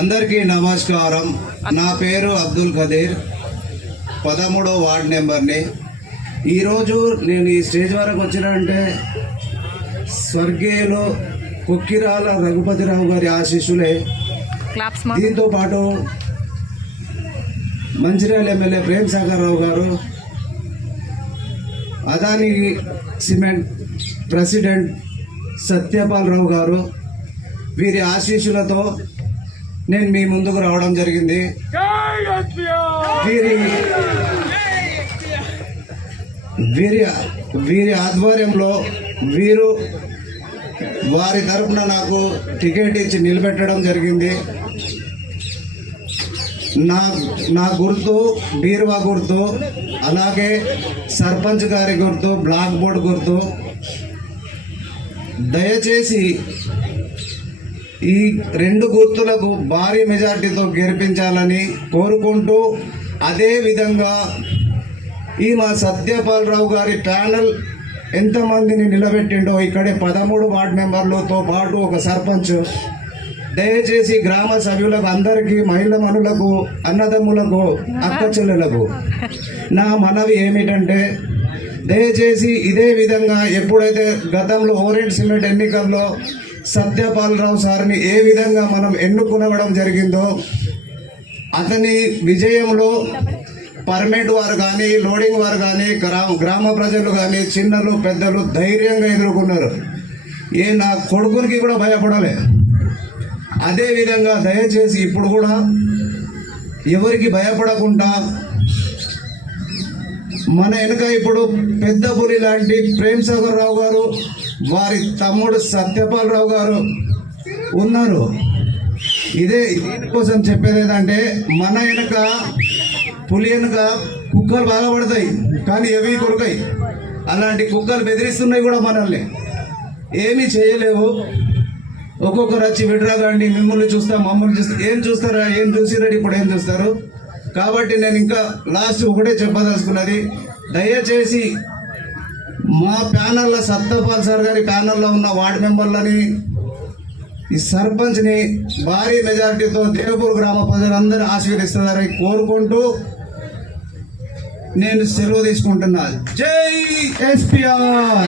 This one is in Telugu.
అందరికీ నమస్కారం. నా పేరు అబ్దుల్ ఖదీర్, 13వ వార్డ్ నెంబర్ని. ఈరోజు నేను ఈ స్టేజ్ వరకు వచ్చినంటే స్వర్గీయులు కొక్కిరాల రఘుపతిరావు గారి ఆశీస్సులే. దీంతో పాటు మంచిర్యాల ఎమ్మెల్యే ప్రేమ్ సాగర్ రావు గారు, అదాని సిమెంట్ ప్రెసిడెంట్ సత్యపాల్ రావు గారు, వీరి ఆశీస్సులతో నేను మీ ముందుకు రావడం జరిగింది. వీరి ఆధ్వర్యంలో వారి తరఫున నాకు టికెట్ ఇచ్చి నిలబెట్టడం జరిగింది. నా గుర్తు బీరువా గుర్తు, అలాగే సర్పంచ్ గారి గుర్తు బ్లాక్ బోర్డ్ గుర్తు. దయచేసి ఈ 2 గుర్తులకు భారీ మెజార్టీతో గెలిపించాలని కోరుకుంటూ, అదేవిధంగా ఈ మా సత్యపాల్ రావు గారి ప్యానల్ ఎంతమందిని నిలబెట్టిండో, ఇక్కడే 13 వార్డు మెంబర్లతో పాటు ఒక సర్పంచ్. దయచేసి గ్రామ సభ్యులకు అందరికీ, మహిళా మనులకు, అన్నదమ్ములకు, అక్క చెల్లెలకు నా మనవి ఏమిటంటే, దయచేసి ఇదే విధంగా ఎప్పుడైతే గతంలో ఓరెంట్ సిమెంట్ ఎన్నికల్లో సత్యపాల్ రావు సార్ని ఏ విధంగా మనం ఎన్నుకునవడం జరిగిందో, అతని విజయంలో పర్మిట్ వారు కానీ, లోడింగ్ వారు కానీ, గ్రామ ప్రజలు కానీ, చిన్నలు పెద్దలు ధైర్యంగా ఎదుర్కొన్నారు. నా కొడుకునికి కూడా భయపడలే. అదేవిధంగా దయచేసి ఇప్పుడు కూడా ఎవరికి భయపడకుండా మన వెనుక ఇప్పుడు పెద్ద పులి లాంటి ప్రేమ్ సాగర్ రావు గారు, వారి తమ్ముడు సత్యపాల్ రావు గారు ఉన్నారు. ఇదే కోసం చెప్పేది ఏంటంటే, మన వెనుక పులి వెనుక కుక్కలు బాగా పడతాయి కానీ ఎవి కొరకాయి. అలాంటి కుక్కలు బెదిరిస్తున్నాయి కూడా మనల్ని, ఏమీ చేయలేవు. ఒక్కొక్కరు వచ్చి విడ్రాగండి, మిమ్మల్ని చూస్తా, మమ్మల్ని చూస్తా. ఏం చూస్తారా? ఏం చూసిరండి, ఇప్పుడు ఏం చూస్తారు? కాబట్టి నేను ఇంకా లాస్ట్ ఒకటే చెప్పదలుచుకున్నది, దయచేసి మా ప్యానల్లో సత్యపాల్ సార్ గారి ప్యానల్లో ఉన్న వార్డు మెంబర్లని, ఈ సర్పంచ్ని భారీ మెజారిటీతో దేవపూర్ గ్రామ ప్రజలందరూ ఆశీర్వదిస్తారని కోరుకుంటూ నేను సెలవు తీసుకుంటున్నా. జై ఎస్పీఆర్.